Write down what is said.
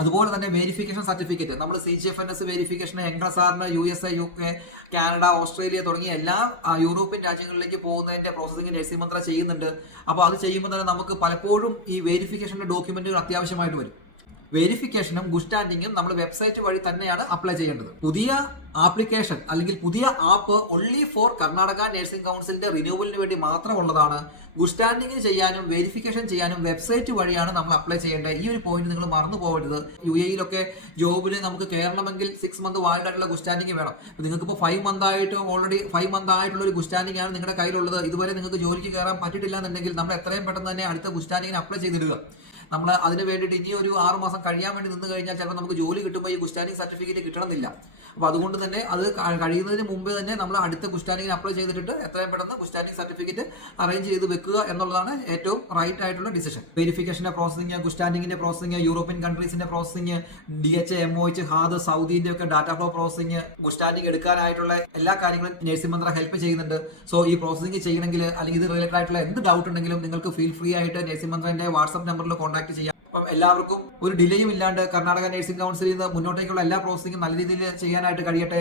അതുപോലെ തന്നെ verification certificate നമ്മൾ CGFNS വെരിഫിക്കേഷൻ എൻഗ്രസാറിന് USA, UK, കാനഡ, ഓസ്ട്രേലിയ തുടങ്ങിയ എല്ലാ യൂറോപ്യൻ രാജ്യങ്ങളിലേക്ക് പോകുന്നതിന്റെ പ്രോസസ്സിംഗ് നഴ്സിംഗ് മന്ത്ര ചെയ്യുന്നുണ്ട്. അപ്പോൾ അത് ചെയ്യുമ്പോൾ തന്നെ നമുക്ക് പലപ്പോഴും ഈ വെരിഫിക്കേഷന്റെ ഡോക്യുമെന്റുകൾ അത്യാവശ്യമായിട്ട് വരും. വെരിഫിക്കേഷനും ഗുഡ് സ്റ്റാൻഡിങ്ങും നമ്മൾ വെബ്സൈറ്റ് വഴി തന്നെയാണ് അപ്ലൈ ചെയ്യേണ്ടത്. പുതിയ ആപ്ലിക്കേഷൻ അല്ലെങ്കിൽ പുതിയ app only for Karnataka nursing കൗൺസിലിന്റെ റിന്യൂവലിന് വേണ്ടി മാത്രമുള്ളതാണ്. ഗുഡ് സ്റ്റാൻഡിങ്ങിന് ചെയ്യാനും വെരിഫിക്കേഷൻ ചെയ്യാനും വെബ്സൈറ്റ് വഴിയാണ് നമ്മൾ അപ്ലൈ ചെയ്യേണ്ടത്. ഈ ഒരു പോയിന്റ് നിങ്ങൾ മറന്നു പോകരുത്. UAE ജോബിന് നമുക്ക് കയറണമെങ്കിൽ 6 മന്ത് വാലിഡ് ആയിട്ടുള്ള ഗുഡ് സ്റ്റാൻഡിങ് വേണം. നിങ്ങൾക്ക് ഇപ്പോൾ 5 മന്ത് ആയിട്ട് ഓൾറെഡി 5 മന്ത് ആയിട്ടുള്ള ഒരു ഗുഡ് സ്റ്റാൻഡിംഗ് ആണ് നിങ്ങളുടെ കയ്യിലുള്ളത്. ഇതുവരെ നിങ്ങൾക്ക് ജോലിക്ക് കയറാൻ പറ്റിയിട്ടില്ല എന്നുണ്ടെങ്കിൽ നമ്മൾ എത്രയും പെട്ടെന്ന് തന്നെ അടുത്ത ഗുഡ് സ്റ്റാൻഡിങ്ങിന് അപ്ലൈ ചെയ്തിടുക. നമ്മൾ അതിന് വേണ്ടിയിട്ട് ഇനി ഒരു 6 മാസം കഴിയാൻ വേണ്ടി നിന്ന് കഴിഞ്ഞാൽ ചിലപ്പോൾ നമുക്ക് ജോലി കിട്ടുമ്പോൾ ഈ ഗുഡ് സ്റ്റാൻഡിംഗ് സർട്ടിഫിക്കറ്റ് കിട്ടണമെന്നില്ല. അപ്പോൾ അതുകൊണ്ട് തന്നെ അത് കഴിയുന്നതിന് മുമ്പ് തന്നെ നമ്മൾ അടുത്ത ഗുഡ് സ്റ്റാൻഡിങ്ങിന് അപ്ലൈ ചെയ്തിട്ട് എത്രയും പെട്ടെന്ന് ഗുഡ് സ്റ്റാൻഡിംഗ് സർട്ടിഫിക്കറ്റ് അറേഞ്ച് ചെയ്ത് വെക്കുക എന്നുള്ളതാണ് ഏറ്റവും റൈറ്റ് ആയിട്ടുള്ള ഡിസിഷൻ. വെരിഫിക്കേഷന്റെ പ്രോസസിംഗ്, ഗുഡ് സ്റ്റാൻഡിങ്ങിന്റെ പ്രോസസിംഗ്, യൂറോപ്യൻ കൺട്രീസിന്റെ പ്രോസസിംഗ്, DHA, MOH, HAD, സൗദിന്റെ ഒക്കെ data flow processing, good standing എടുക്കാനായിട്ടുള്ള എല്ലാ കാര്യങ്ങളും നഴ്സിംഗ് മന്ത്ര ഹെൽപ്പ് ചെയ്യുന്നുണ്ട്. സോ ഈ പ്രോസസിംഗ് ചെയ്യണമെങ്കിൽ അല്ലെങ്കിൽ ഇത് റിലേറ്റഡ് ആയിട്ടുള്ള എന്ത് ഡൗട്ട് ഉണ്ടെങ്കിലും നിങ്ങൾക്ക് ഫീൽ ഫ്രീ ആയിട്ട് നഴ്സിംഗ് മന്ത്രന്റെ വാട്സ്ആപ്പ് നമ്പറിൽ കോൺടാക്ട് ചെയ്യാം. അപ്പം എല്ലാവർക്കും ഒരു ഡിലേയും ഇല്ലാണ്ട് കർണാടക നഴ്സിംഗ് കൗൺസിലിൽ നിന്ന് മുന്നോട്ടേക്കുള്ള എല്ലാ പ്രോസസിംഗും നല്ല രീതിയിൽ ചെയ്യാനായിട്ട് കഴിയട്ടെ.